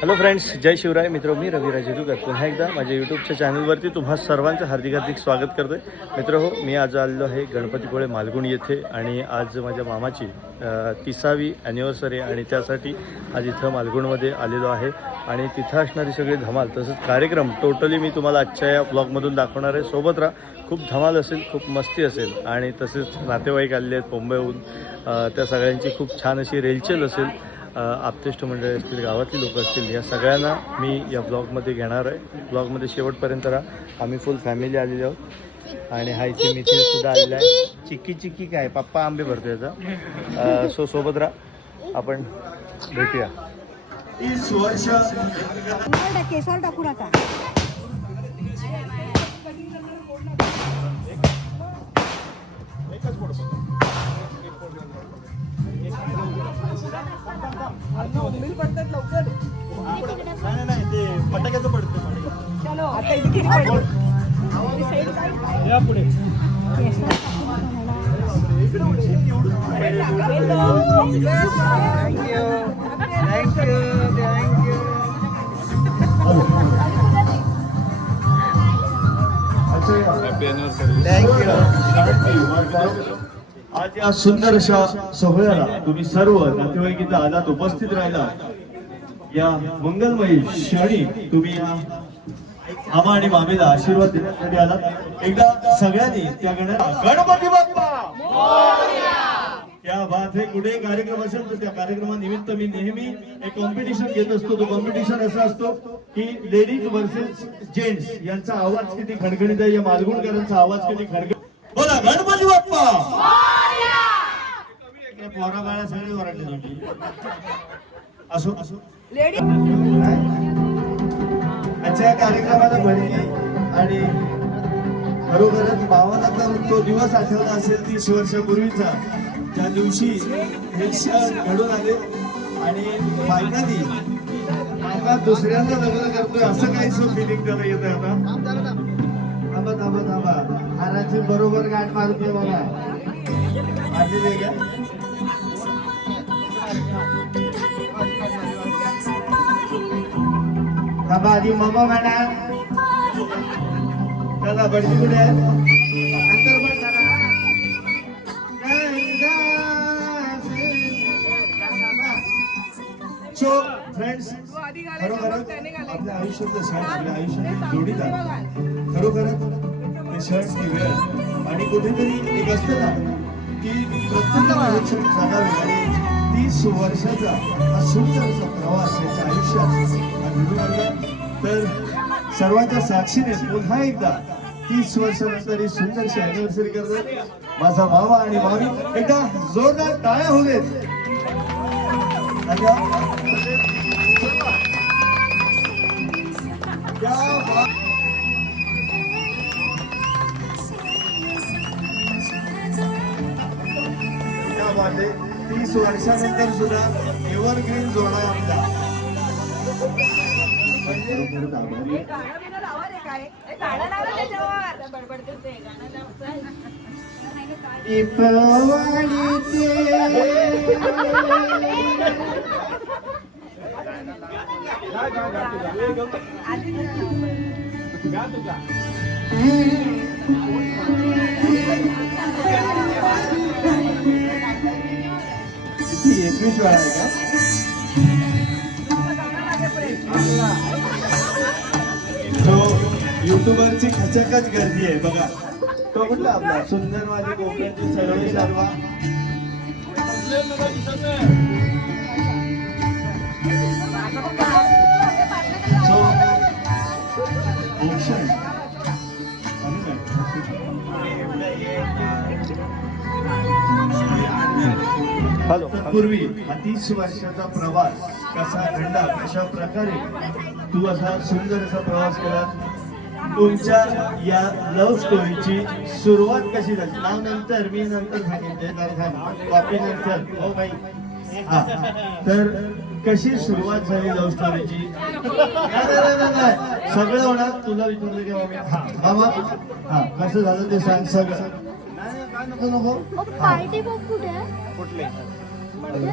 Hello friends, जय शिवराय मित्र. मी रविराज येदूकर पुन्हा एकदा माझ्या यूट्यूबच्या चॅनलवरती तुम्हा सर्वांचं हार्दिक हार्दिक स्वागत करतो आहे. मित्र हो, मी आज आलेलो आहे गणपतीपुळे मालगुण येथे आणि आज माझ्या मामाची 30वी ॲनिव्हर्सरी आणि त्यासाठी आज इथं मालगुणमध्ये आलेलो आहे आणि तिथं असणारी सगळी धमाल तसंच कार्यक्रम टोटली मी तुम्हाला आजच्या या ब्लॉगमधून दाखवणार आहे. सोबत राहा, खूप धमाल असेल, खूप मस्ती असेल आणि तसेच नातेवाईक आलेले आहेत मुंबईहून, त्या सगळ्यांची खूप छान अशी रेलचेल असेल. आप्तेष्ट मंडळी असतील, गावातली लोक असतील, या सगळ्यांना मी या ब्लॉगमध्ये घेणार आहे. ब्लॉगमध्ये शेवटपर्यंत राहा. आम्ही फुल फॅमिली आलेली आहोत आणि हा इथे मिथिलसुद्धा आलेला आहे. चिक्की चिक्की काय पप्पा आंबे भरतो याचा. सो सोबत राहा, आपण भेटूया. केसर टाकू नका. नाही ते फटाक्याचं पडतं. आता इथे किती पडलं? या पुढे आज या सुंदर अशा सोहळ्याला तुम्ही सर्व नातेवाईक इथं आलात, उपस्थित राहिला. या मंगलमयी क्षणी तुम्ही या आमा आणि मामेला आशीर्वाद देण्यासाठी आलात. एकदा सगळ्यांनी त्या गणपती बाप्पा या बात हे कुठे कार्यक्रम असेल तर त्या कार्यक्रमानिमित्त मी नेहमी एक कॉम्पिटिशन घेत असतो. तो कॉम्पिटिशन असा असतो की लेडीज वर्सेस जेंट्स यांचा आवाज किती खणखणीत आहे, या मालगुणकरांचा आवाज किती खणखणीत. बोला गणपती बाप्पा. पोरा बाळा सगळे ओरडले. असो असो आजच्या कार्यक्रमाला भरली आणि खरोखरच भावाला तर तो दिवस आठवला असेल 30 वर्षापूर्वीचा, ज्या दिवशी हे क्षण घडून आले आणि फायनली मला दुसऱ्यांदा लग्न करतोय असं काहीच फिलिंग त्याला येत आहे. आता थांबा थांबा थांबा, हाराची बरोबर गाठ मारते बघा. आधी वेगळ्या थांबा, आधी मामा म्हणा. चला बडजी कुठे आहे? अंतर्मन करा. सो फ्रेंड्स, खरोखरच आपल्या आयुष्यातलं क्षण, आपल्या आयुष्यातील जोडीदार, खरोखरच हे क्षणची वेळ आणि कुठेतरी एक असतं ना की प्रत्येकाला हे क्षण जगावे. आणि 30 वर्षाचा हा सुंदर असा प्रवास याच्या आयुष्यात घडून आला. तर सर्वांच्या साक्षीने पुन्हा एकदा 30 वर्षानंतर ही सुंदरशी अॅनिव्हर्सरी करतोय माझा मामा आणि मामी. एकदा जोरदार टाळ्या होऊ देत. क्या बात आहे. 30 वर्षानंतर सुद्धा एव्हरग्रीन जोडा आहे आपला. किती 21 वेळा आहे का? युट्यूबरची खचाखच गर्दी आहे बघा. तो कुठला आपला सुंदर माझी कोकणची सर्वे सर्वा. पूर्वी हा 30 वर्षाचा प्रवास कसा घडला, कशा प्रकारे तू असा सुंदर असा प्रवास केला, तुमच्या या लव्ह स्टोरीची सुरुवात कशी झाली? नाव नंतर, मी नंतर सांगितले, कॉपी नंतर. हो भाई. तर कशी सुरुवात झाली लव्ह स्टोरीची? सगळं होणार. तुला विचारलं की मामा कसं झालं ते सांग सगळं. नको नको. पार्टी बघ कुठे कुठले म्हणजे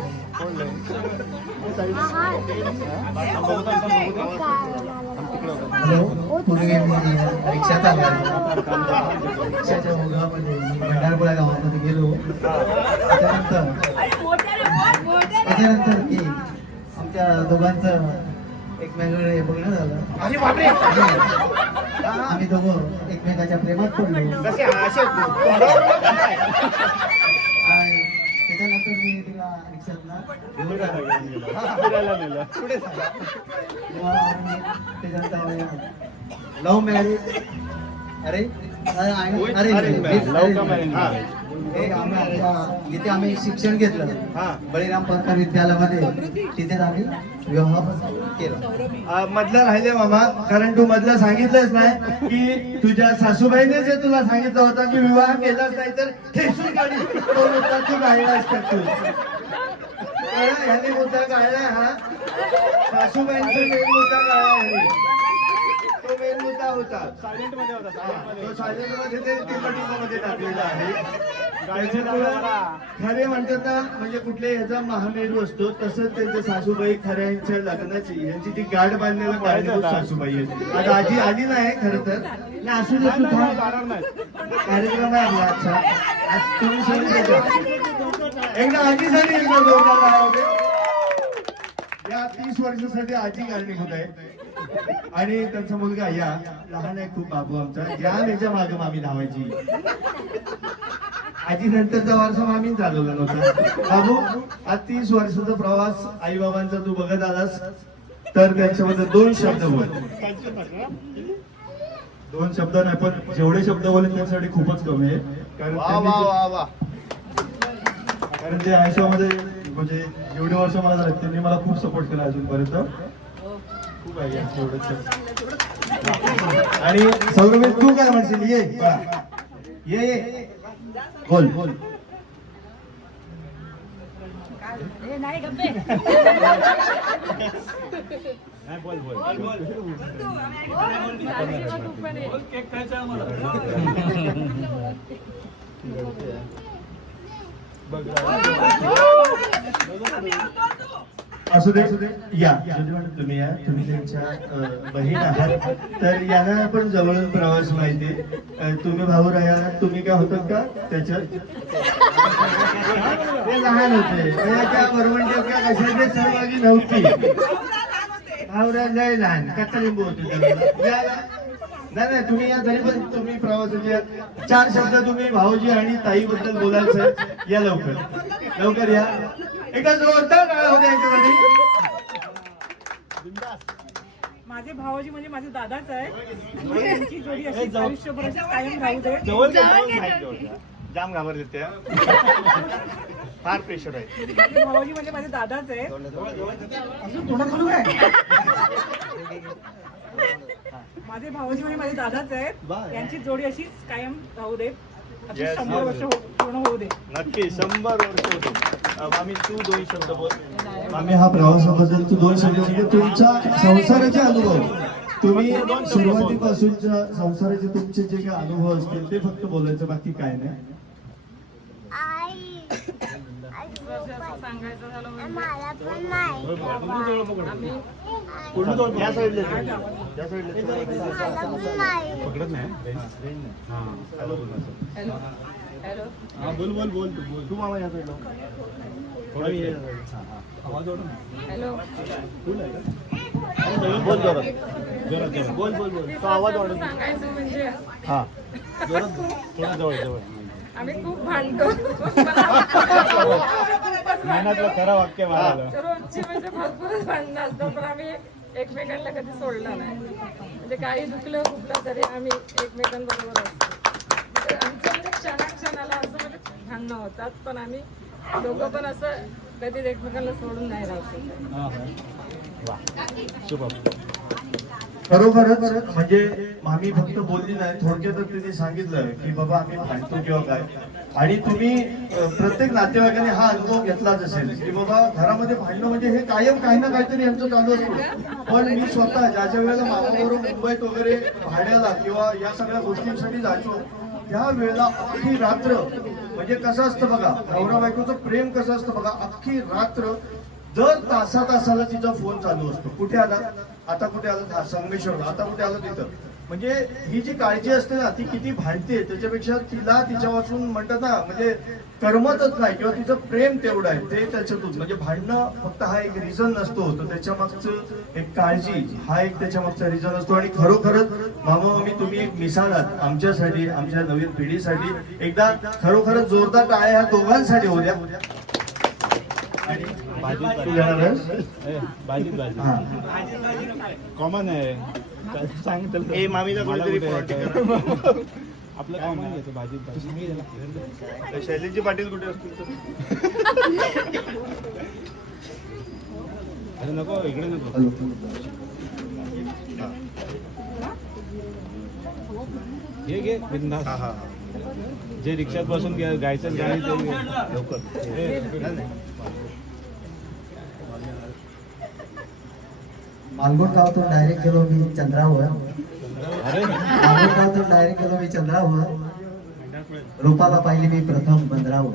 हॅलो, पूर्वी मी रिक्षा चालवायचो. रिक्षाच्या ओघामध्ये मी भंडारपुरा गावामध्ये गेलो. त्याच्यानंतर की आमच्या दोघांचं एकमेकांकडे बघणं झालं. आम्ही दोघं एकमेकाच्या प्रेमात पडलो. आणि त्याच्यानंतर मी तिला रिक्षातला लव्ह मॅरेज अरे जिथे आम्ही शिक्षण घेतलं बळीराम परकर विद्यालयामध्ये, तिथेच आम्ही विवाह केला. मधला राहिले मामा, कारण तू मधला सांगितलंच नाही की तुझ्या सासूबाईने जे तुला सांगितलं होतं की विवाह केलाच नाही तर ठेसून काढी, तो मुद्दा तू राहिलाच का तू? ह्याने मुद्दा काढला हा, सासूबाईंचा मेन मुद्दा काढला, तो मेन मुद्दा होता. सायलेंट मध्ये होता, तो सायलेंट मध्ये ते मध्ये टाकलेला आहे. खरे म्हणतात ना, म्हणजे कुठल्या ह्याचा महामेरू असतो तसंच त्यांच्या सासूबाई खऱ्यांच्या लग्नाची यांची ती गाठ बांधलेलं कारणीभूत सासूबाई आहे. आता आजी आली नाही खरं तर, असू दे तू कार्यक्रम आहे आपला. अच्छा, आज तुम्ही सगळे एकदा आजीसाठी एकदा जोरदार लावा. या 30 वर्षासाठी आजी कारणीभूत आहे. आणि त्यांचा मुलगा या लहान आहे खूप बाबू आमचा, या याच्या मागे मामी धावायची. आजी नंतरचा वारसा मामी चालवला नव्हता. बाबू, आज 30 वर्षाचा प्रवास आई बाबांचा तू बघत आलास तर त्यांच्यामध्ये 2 शब्द बोल. 2 शब्द नाही, पण जेवढे शब्द बोलेल त्यासाठी खूपच कमी आहे. कारण ते आयुष्यामध्ये म्हणजे एवढे वर्ष मला झाले, त्यांनी मला खूप सपोर्ट केला अजूनपर्यंत. खूप आहे एवढंच. आणि सौरभ, तू काय म्हणशील? ये बोल बोल. असू दे. या तुम्ही या, तुम्ही त्यांच्या बहीण आहात तर यांना पण जवळ प्रवास माहिती. तुम्ही भाऊ राहायला तुम्ही काय होतात का त्याच्यात? ते लहान होते, त्या बरोबर कशाचे सहभागी नव्हती. भाऊराज लय लहान, कच्चा लिंबू होते. नाही तुम्ही या, तरी पण तुम्ही प्रवासाचे 4 शब्द तुम्ही भाऊजी आणि ताई बद्दल बोलायचं. या लवकर लवकर या. एकदा जोरदार टाळ्या होत्या यांच्यासाठी. माझे भावाजी म्हणजे माझे दादाच आहे. त्यांची जोडी अशी आयुष्यभर अशी कायम राहू दे. जाम घाबर देते, फार प्रेशर आहे. माझे भावाजी म्हणजे माझे दादाच आहे. अजून थोडं खालू आहे. माझे भावाजी म्हणजे माझे दादाच आहेत. यांची जोडी अशीच कायम राहू दे. 100 वर्ष पूर्ण होऊ दे. नक्की 100 वर्ष होते. मामी, तू 2 शब्द बोल. आम्ही हा प्रवासाबद्दल तू 2 शब्द म्हणजे तुमच्या संसाराचे अनुभव, तुम्ही सुरुवातीपासूनच्या संसाराचे तुमचे जे काही अनुभव असतील ते फक्त बोलायचं, बाकी काय नाही. सांगायचं झालं मला पण नाही. या साईडला या साईडला मला पण नाही. पकडत नाही. हॅलो. बोल बोल बोल तू मामा या साईडला थोडा ये. हॅलो. बोल जोरात बोल बोल बोल. तो आवाज वाढत. सांगायचं म्हणजे हा जोरात थोडं जवळ जवळ. आम्ही खूप भांडतो. मेहनतला खरा वाक्य मारायला. रोजची म्हणजे भरपूरच भांडणं असतं, पण आम्ही एकमेकांना कधी सोडलं नाही. म्हणजे काही दुखलं खुपलं तरी आम्ही एकमेकांबरोबर असतो. म्हणजे आमचं म्हणजे क्षणाक्षणाला असं म्हणजे भांडणं होतात, पण आम्ही दोघं पण असं कधीच एकमेकांना सोडून नाही राहू शकत. शुभम. खरोखरच म्हणजे मामी फक्त बोलली नाही, थोडक्यातच तिने सांगितलं की बाबा आम्ही भांडतो किंवा काय. आणि तुम्ही प्रत्येक नातेवाईकाने हा अनुभव घेतलाच असेल की बाबा घरामध्ये भांडणं म्हणजे हे कायम काही ना काहीतरी यांचं चालू असतं. पण मी स्वतः ज्याच्या वेळेला मामाबरोबर मुंबईत वगैरे भाड्याला किंवा या सगळ्या गोष्टींसाठी जायचो, त्या वेळेला अख्खी रात्र म्हणजे कसं असतं बघा, नवरा बायकोचं प्रेम कसं असतं बघा, अख्खी रात्र दर तासाला तिचा फोन चालू असतो. कुठे आला, आता कुठे आला, हा संगमेश्वरला, आता कुठे आला तिथं. म्हणजे ही जी काळजी असते ना ती किती भांडते, त्याच्यापेक्षा तिला तिच्या वाचून म्हणतात ना म्हणजे करमतच नाही किंवा तिचं प्रेम तेवढं आहे ते त्याच्यातून. म्हणजे भांडणं फक्त हा एक रिझन नसतो, तर त्याच्या मागचं एक काळजी हा एक त्याच्या मागचा रिझन असतो. आणि खरोखरच मामा मामी तुम्ही एक मिसाल आहात आमच्यासाठी, आमच्या नवीन पिढीसाठी. एकदा खरोखरच जोरदार टाळ्या ह्या दोघांसाठी होत्या. आणि तू घेणार आहेस? हा. कॉमन आहे सांगितलं ए मामीला कोणीतरी आपलं कॉमन घेतो भाजी. शैलेशजी पाटील कुठे असतील अरे नको इकडे नको. हे घे बिंदास. जे रिक्षात बसून गायचं गाणी ते लवकर. मालगुण गावातून डायरेक्ट गेलो मी चंद्रावर. अरे मालगुण गावातून डायरेक्ट गेलो मी चंद्रावर. रूपाला पाहिली मी प्रथम बंदरावर.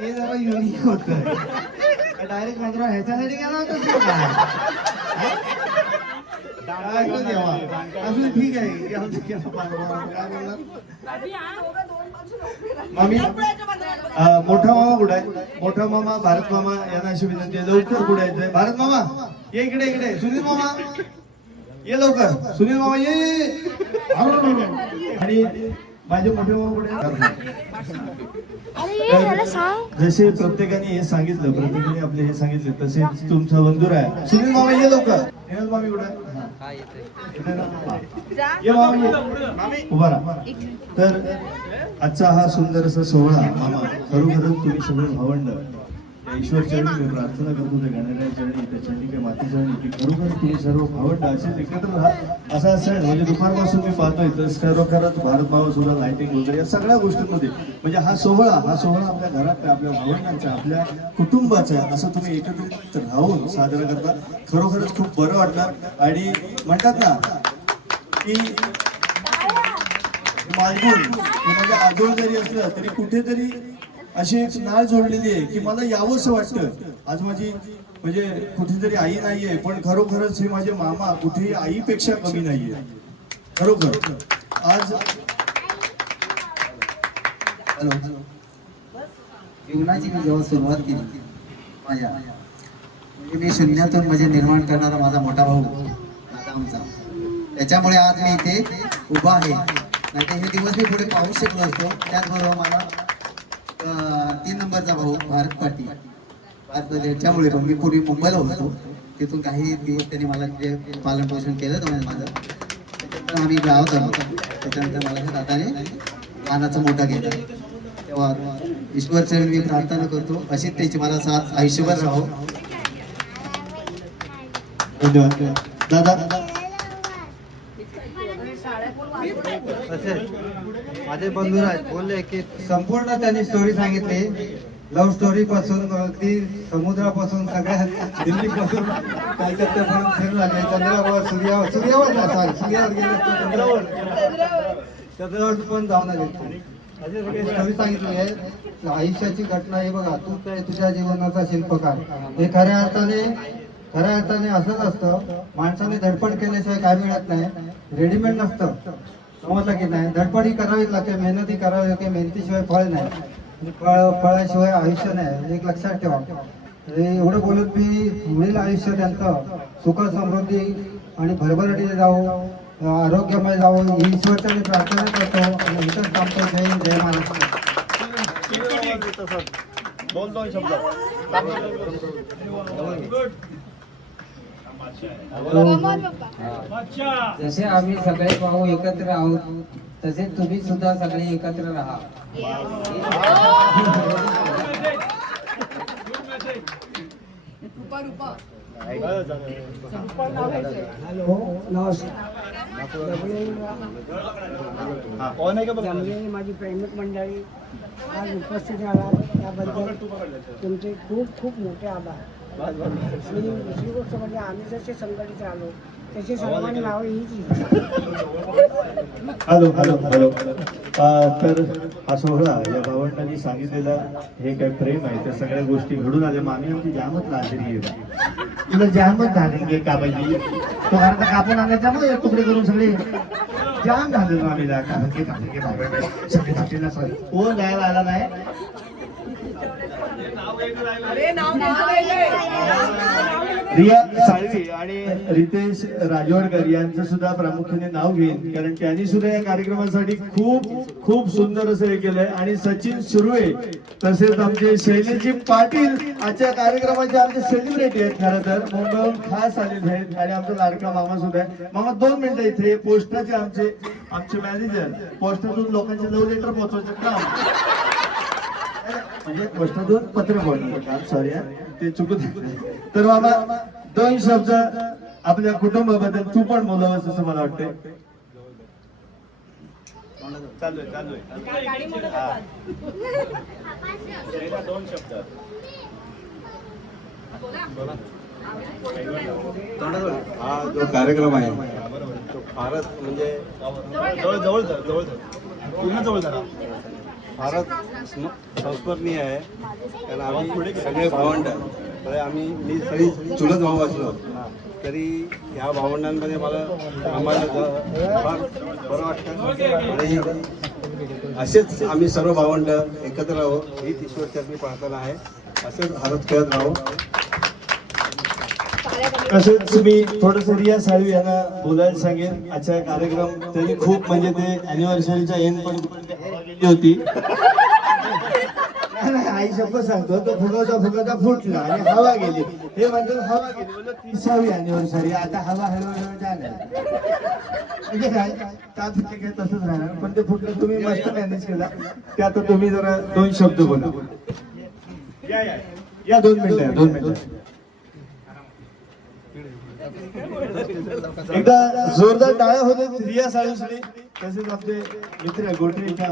हे जरा युनिक होत. डायरेक्ट बंदरावर ह्याच्यासाठी गेला होता अजून ठीक आहे. मामी मोठा मामा कुठे आहे? मोठा मामा भारत मामा यांना अशी विनंती आहे लवकर पुढे यायचंय. भारत मामा ये इकडे, इकडे. सुनील मामा ये लवकर. सुनील मामा ये. आणि माझे मोठे मामा कुठे आहेत? जसे प्रत्येकाने हे सांगितलं, प्रत्येकाने आपले हे सांगितले तसेच तुमचा बंधुर आहे सुनील मामा ये लवकर. निरल मामी कुठे आहे? ये मामा ये. उभा राहा. तर आजचा हा सुंदर असा सोहळा मामा खरोखरच तुम्ही सगळे भावंड ईश्वर चरणी मी प्रार्थना करतो त्या गणराया चरणी त्या चंडिके माती चरणी की खरोखर तुम्ही सर्व भावंड असेच एकत्र राहा. असा सण म्हणजे दुपारपासून मी पाहतोय तर खरोखरच भारत मावा सुद्धा लाइटिंग वगैरे या सगळ्या गोष्टींमध्ये म्हणजे हा सोहळा आपल्या घरात आपल्या भावंडांचा आपल्या कुटुंबाचा असं तुम्ही एकत्रित राहून साजरा करता. खरोखरच खूप बरं वाटलं. आणि म्हणतात ना की मालगुण म्हणजे आजोळ जरी असलं तरी कुठेतरी अशी एक नाळ जोडलेली आहे की मला यावंसं वाटतं. आज माझी म्हणजे कुठेतरी आई नाहीये पण खरोखरच हे माझे मामा कुठेही आईपेक्षा कमी नाहीये. खरोखर आज जीवनाची मी जेव्हा सुरुवात केली माझ्या म्हणजे मी शून्यातून म्हणजे निर्माण करणारा माझा मोठा भाऊ दादा आमचा, त्याच्यामुळे आज मी इथे उभा आहे. नाही हे दिवस मी पुढे पाहू शकलो असतो. त्याचबरोबर मला 3 नंबरचा भाऊ भारत पाटील त्याच्यामुळे मी पूर्वी मुंबईला होतो. तिथून काही दिवस त्यांनी मला जे पालन पोषण केलं तर माझं त्याच्यानंतर आम्ही गावात आलो. त्याच्यानंतर मला दादाने मानाचा मोठा केला. तेव्हा ईश्वर चरण मी प्रार्थना करतो अशीच त्याची मला साथ आयुष्यभर राहो. धन्यवाद दादा. माझे बंधू आहेत बोलले की संपूर्ण त्यांनी स्टोरी सांगितली. लव्ह स्टोरी पासून अगदी समुद्रापासून सगळ्या दिल्लीपासून कलकत्त्यापर्यंत फिरून आले. चंद्रावर सूर्यावर गेले चंद्रावर पण जाऊन आले. असे सगळे स्टोरी सांगितली आहे. आयुष्याची घटना हे बघा तू काय तुझ्या जीवनाचा शिल्पकार. हे खऱ्या अर्थाने असंच असतं. माणसाने धडपड केल्याशिवाय काय मिळत नाही. रेडीमेड नसतं. समजलं की नाही. धडपड ही करावीच लागते. मेहनती करावी लागते. मेहनतीशिवाय फळ नाही. फळाशिवाय आयुष्य नाही. एक लक्षात ठेवा. एवढं बोलत मी पुढील आयुष्य त्यांचं सुख समृद्धी आणि भरभराटीने जावो, आरोग्यमय जावो ही ईश्वरच्या मी प्रार्थना करतो. आणि इथंच थांबतो. जय हिंद, जय महाराष्ट्र. दोन शब्द जसे आम्ही सगळे भाऊ एकत्र आहोत तसेच तुम्ही सुद्धा सगळे एकत्र राहा. माझी प्रेमिक मंडळी आज उपस्थित राहणार त्याबद्दल तुमचे खूप खूप मोठे आभार. आणि दुसरी गोष्ट म्हणजे आम्ही जसे संघटित राहिलो त्याची सर्वांनी नावं हीच हॅलो हॅलो हॅलो तर हा सोहळा या भावंडांनी भावंडांनी हे काय प्रेम आहे त्या सगळ्या गोष्टी घडून आल्या. मामी आमची जामच लाजरी आहे, तुला जामच झाले का पाहिजे तो घरात कापून आणायचा मग एक तुकडे करून सगळे जाम झाले मामीला कोण जायला आला नाही. रिया साळवी आणि रितेश राजवाडकर यांचं सुद्धा प्रामुख्याने नाव घेईन, कारण त्यांनी सुद्धा या कार्यक्रमासाठी खूप खूप सुंदर असं हे केलंय. आणि सचिन सुर्वे तसेच आमचे शैलेशजी पाटील आजच्या कार्यक्रमाचे आमचे सेलिब्रिटी आहेत. खरं तर मुंबईहून खास आलेले आहेत आणि आमचा लाडका मामा सुद्धा आहे. मामा 2 मिनिटं इथे पोस्टाचे आमचे मॅनेजर पोस्टातून लोकांचे 9 लेटर पोहोचवायचं काम म्हणजे पोस्टातून पत्र बोलणं सॉरी ते चुकत. तर बाबा 2 शब्द आपल्या कुटुंबाबद्दल तू पण बोलावंस असं मला वाटतंय. चालू आहे 2 शब्द हा जो कार्यक्रम आहे तो फारच म्हणजे जवळ पूर्ण जवळ धरा. फारच संस्मरणीय आहे. कारण आम्ही सगळे भावंड आम्ही मी सगळी चुलत भाऊ असलो तरी ह्या भावंडांमध्ये मला आम्हाला फार बरं वाटतं. आणि असेच आम्ही सर्व भावंड एकत्र राहू हीच ईश्वरचरणी प्रार्थना आहे. असेच हरत खेळत राहू. तसेच मी थोडस रिया साळवी यांना बोलायला सांगेन. आजचा कार्यक्रम त्यांनी खूप म्हणजे ते अॅनिव्हर्सरीच्या एंड पण गेली होती. आई शब्द सांगतो तो फुगवता फुटला आणि हवा गेली. हे म्हणतात हवा गेली म्हणजे 30वी अॅनिव्हर्सरी आता हवा हळूहळू जाणार म्हणजे काय काय तसंच राहणार. पण ते फुटलं तुम्ही मस्त मॅनेज केला. ते आता तुम्ही जरा 2 शब्द बोला. या 2 मिनिटं एकदा जोरदार टाळ्या होते रिया साळवीसाठी. तसेच आपले मित्र गोटरे इथे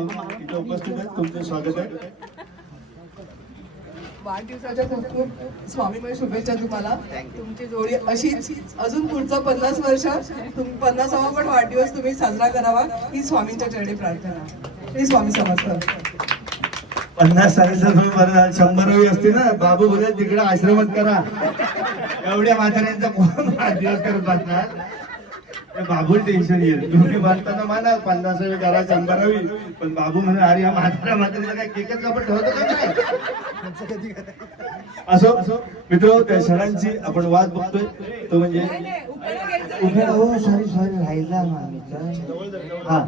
उपस्थित आहेत. तुमचं स्वागत आहे. वाढदिवसाच्या खूप खूप स्वामीमय शुभेच्छा तुम्हाला. तुमची जोडी अशीच अजून पुढचं 50 वर्ष 50वा पण वाढदिवस तुम्ही साजरा करावा ही स्वामींच्या चरणी प्रार्थना. श्री स्वामी समर्थ. 50 सालीचं तुम्ही बरं 100वी असते ना बाबू बोले तिकडे आश्रमात करा. एवढ्या म्हाताऱ्यांचा कोण वाढदिवस करत बसणार. बाबू टेन्शन येईल. तुम्ही म्हणताना म्हणा 50वी करा 100वी पण बाबू म्हणे अरे या म्हाताऱ्याला काय केकच कापड ठेवतो का काय. असो मित्र त्या सणांची आपण वाट बघतोय तो म्हणजे सॉरी राहिला हा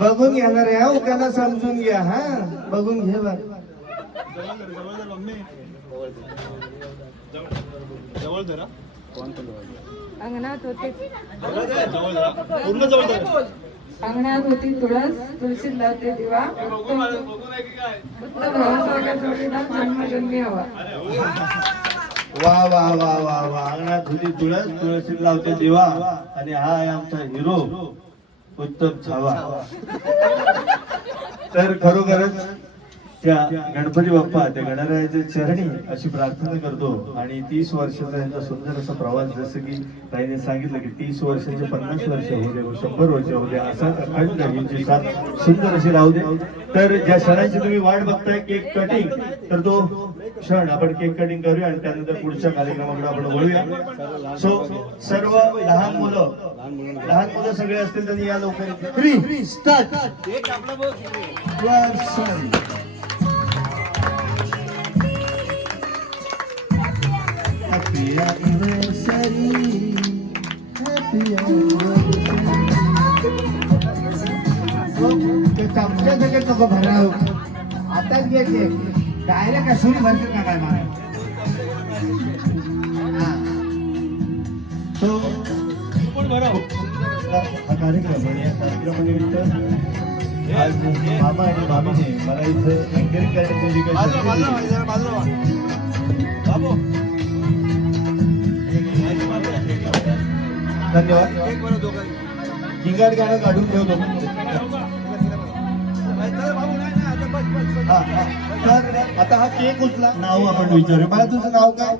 बघून घेणार आहे. उकाना समजून घ्या. हा बघून घे बघ. जवळ धरा. अंगणात होती पूर्ण जवळ धरा. अंगणात होती तुळस तुळशीत लावते दिवा उत्तम भावासारख्या जोडीला जन्मजन्मी हवा. वा वा वा वा वा. अंगणात होती तुळस तुळशीत लावते दिवा आणि हा आहे आमचा हिरो उत्तम छावा. तर खरोखरच त्या गणपती बाप्पा त्या गणरायाच्या चरणी अशी प्रार्थना करतो. आणि 30 वर्षाचा यांचा सुंदर असा प्रवास जसं की ताईने सांगितलं की 30 वर्षाचे 50 वर्ष होऊ दे 100 वर्ष होऊ दे असा अखंड यांची साथ सुंदर अशी राहू दे. तर ज्या क्षणांची तुम्ही वाट बघताय केक कटिंग तर तो क्षण आपण केक कटिंग करूया आणि त्यानंतर पुढच्या कार्यक्रमाकडे आपण वळूया. सो सर्व लहान मुलं सगळे असतील त्यांनी या लवकर free start. Happy anniversary, happy anniversary. चमच्या सगळ्यात नको भराव. आताच घे केक. डायरेक्ट असून भरतील का काय मला. तो पण भराव हा कार्यक्रम आणि या कार्यक्रमानिमित्त आज मामा आणि मामीने मला इथं एंकरेज करण्याची धन्यवाद. किंगाड गाणं काढून ठेवतो. आता हा केक उचला. नाव आपण विचारू. मला तुझं नाव काय.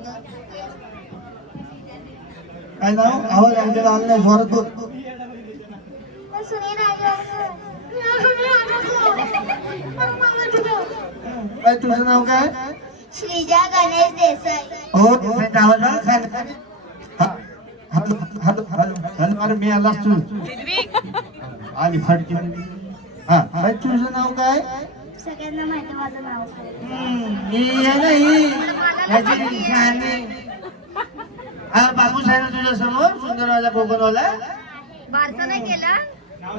काय नाव आवाज ऐकायला आला नाही जोरात बोल काय तुझं नाव काय श्रीजा गणेश देसाई. हो तुझं आवाज आला सांग. हॅलो हॅलो हॅलो हॅलो अरे मी आलास तू आणि फटकी हा काय तुझं नाव काय सगळ्यांना माहिती माझं नाव. ही आहे ना ही ह्याची शहाणी हा बाबू साहेब तुझ्या समोर सुंदरवाला कोकणवाला बारसा नाही केला.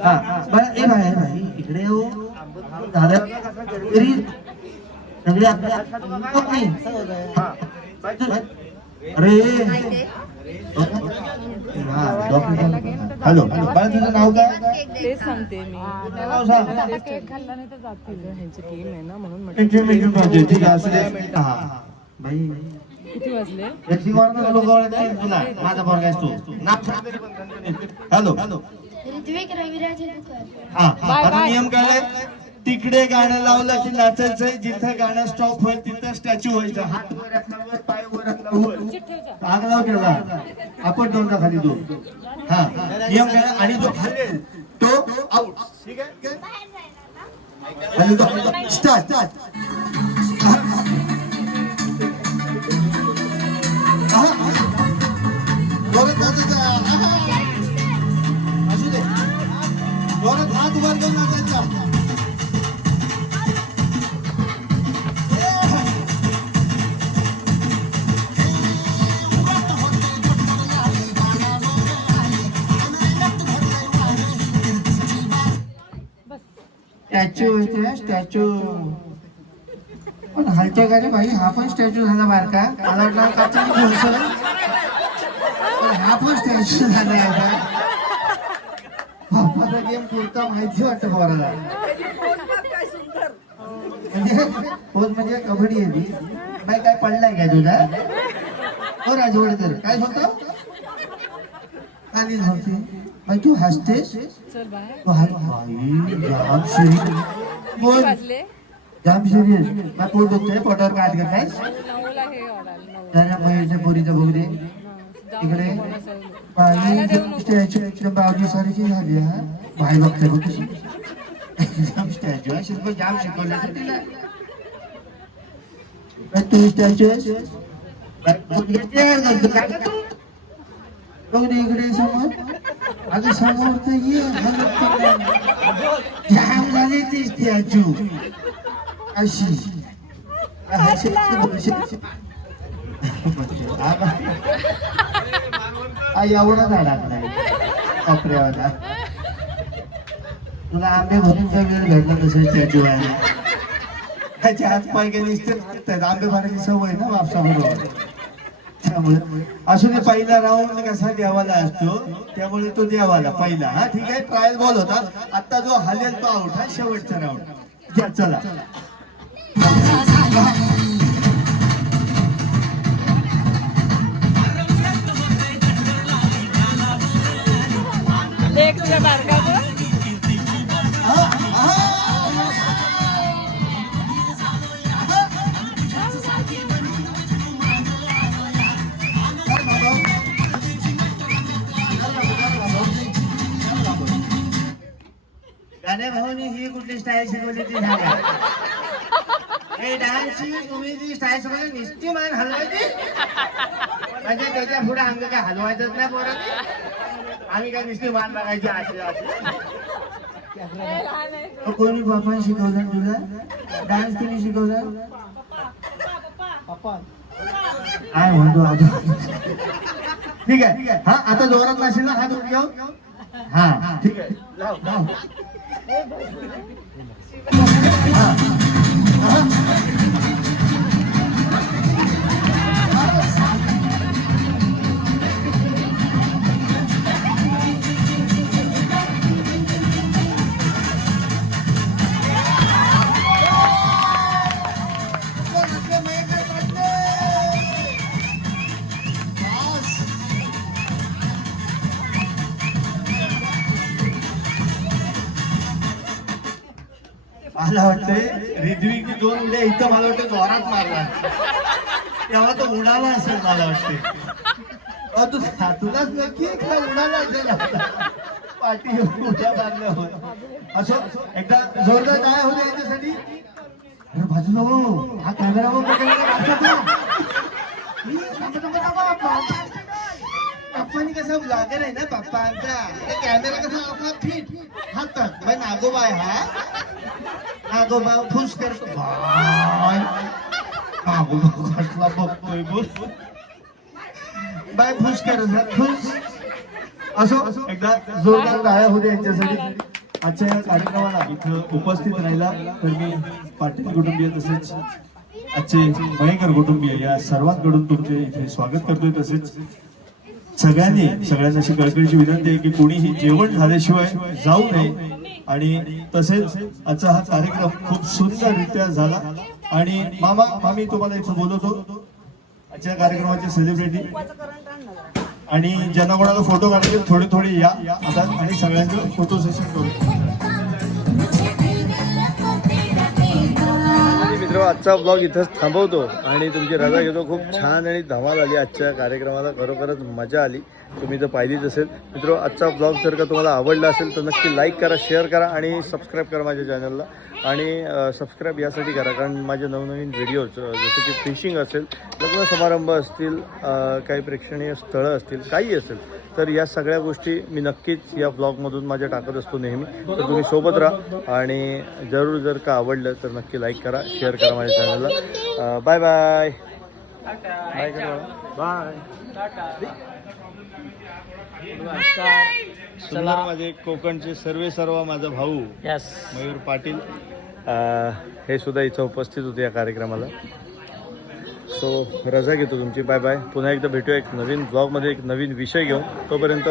हा बरं ए भाई इकडे येऊ झालं तरी सगळे आपल्या अरे हॅलो बाळा तुझं नाव काय तेच सांगते मी नाव सांग त्याला केक खाल्ला नाही तर जातील ह्यांची टीम आहे ना म्हणून म्हटलं ठीक आहे असू दे हा बाई किती वाजले रसिकवारनं लोकांना तुला माझा पोरगा आहेस तू नाव हॅलो हॅलो ऋत्विक रविराज हेलकर. हा आता नियम काय तिकडे गाणं लावलं की नाचायचंय जिथं गाणं स्टॉप होईल तिथं स्टॅच्यू व्हायचं हात वर असल्यावर पाय वर असल्यावर आग लाव केला आपण दोनदा खाली दो हा नियम काय आणि जो हलेल तो आउट ठीक आहे आणि तो स्टार्ट असू दे जोरात हात वर घेऊन नाचायचा स्टॅच्यू होते स्टॅच्यू पण हलते का रे भाई हा पण स्टॅच्यू झाला बारका मला वाटलं कच्चा हा पण स्टॅच्यू झाला याचा बाप्पाचा गेम पुरता माहिती वाटतं पोराला म्हणजे कबड्डी आहे ती बाई काय पडलाय काय तुझा हो राजवडेकर काय होतं खाली होते बाई तू हसतेस चल बाहेर जाम सिरियस बोल वाजले जाम सिरियस मला पोट दुखतंय पोटावर काय करतायस 9ला हे ऑर्डर 9 जरा मयूरच्या पोरीचं बघू दे इकडे बाई स्टॅच्यू एकदम बावजी सारखी झाली हा बाई बघते बघ कशी जाम स्टॅच्यू शिल्प जाम शिकवलं तर तिला तू स्टॅच्यू बघ रे इकडे समोर अगं समोर तर ये जाम झाली ती स्टॅच्यू अशी एवढा झाला नाही कपड्यावाला तुला आंबे भरून काय वेळ भेटला तसं स्टॅच्यू आहे त्याचे हात पाय काही दिसते आंबे भरायची सवय ना वापसाबरोबर त्यामुळे असू दे पहिला राऊंड कसा देवाला असतो त्यामुळे तो देवाला पहिला हा ठीक आहे ट्रायल बॉल होता आता जो हलेल तो आउट हा शेवटचा राऊंड घ्या चला एक तुझ्या बारकाचं गाणे भाऊनी ही कुठली स्टाईल शिकवली ती सांगा हे डान्सची तुम्ही जी स्टाईल शिकवली निस्ती मान हलवायची म्हणजे त्याच्या पुढे अंग काय हलवायचंच नाही पोरांनी आम्ही काय निस्ती मान बघायची असे कोणी बापाने शिकवलं तुला डान्स कोणी शिकवला काय म्हणतो आता ठीक आहे हा आता जोरात नसेल ना हात उठ घेऊ हा ठीक आहे लाव लाव मला वाटतंय रिद्विक 2 उड्या इथं मला वाटतं जोरात मारला तेव्हा तो उडाला असेल मला वाटते. तुलाच नक्की का उडाला असेल आता. पाठी उड्या मारल्या असो. एकदा जोरदार काय होते याच्यासाठी. अरे बाजूला हो, हा कॅमेरा पप्पानी कसा ब्लॉगर आहे ना पप्पांचा, कॅमेरा कसा आपला फिट हातात. बाय नागोबा आहे हा. नागोबा फुस करतो. नागोबा कसला बघतोय बोल. बाय फुस करत फुस. असो एकदा जोरदार टाळ्या होते यांच्यासाठी. आजच्या या कार्यक्रमाला इथं उपस्थित राहिला तर मी पाटील कुटुंबीय तसेच आजचे मयेकर कुटुंबीय या सर्वांकडून तुमचे इथे स्वागत करतोय. तसेच सगळ्यांना अशी कळकळीची विनंती आहे की कोणीही जेवण झाल्याशिवाय जाऊ नये. आणि तसेच आजचा हा कार्यक्रम खूप सुंदररित्या झाला. आणि मामी तुम्हाला इथं बोलवतो आजच्या कार्यक्रमाचे सेलिब्रिटी. आणि ज्यांना कोणाला फोटो काढायचे थोडे या आता आणि सगळ्यांचं फोटो सेशन करू. मित्र आजचा ब्लॉग इथंच थांबवतो आणि तुमची रजा घेतो. खूप छान आणि धमाल आली आजच्या कार्यक्रमाला. खरोखरच मजा आली. तुम्ही जर पाहिलीच असेल मित्र आजचा ब्लॉग जर का तुम्हाला आवडला असेल तर नक्की लाईक करा, शेअर करा आणि सबस्क्राईब करा माझ्या चॅनलला. आणि सबस्क्राईब यासाठी करा कारण माझे नवनवीन व्हिडिओज जसं की फिशिंग असेल, लग्न समारंभ असतील, काही प्रेक्षणीय स्थळं असतील, काही असेल तर या सगळ्या गोष्टी मी नक्कीच या ब्लॉगमधून माझ्या टाकत असतो नेहमी. तर तुम्ही सोबत राहा आणि जरूर जर का आवडलं तर नक्की लाईक करा, शेअर करा माझ्या चॅनलला. बाय बाय बाय करा. बाय. सुंदर माझे कोकणचे सर्व माझा भाऊ मयूर पाटील हे सुद्धा इथं उपस्थित होते या कार्यक्रमाला. सो रजा घेतो तुमची. Bye bye. पुन्हा एकदा भेटूया एक नवीन ब्लॉगमध्ये एक नवीन विषय घेऊन. तोपर्यंत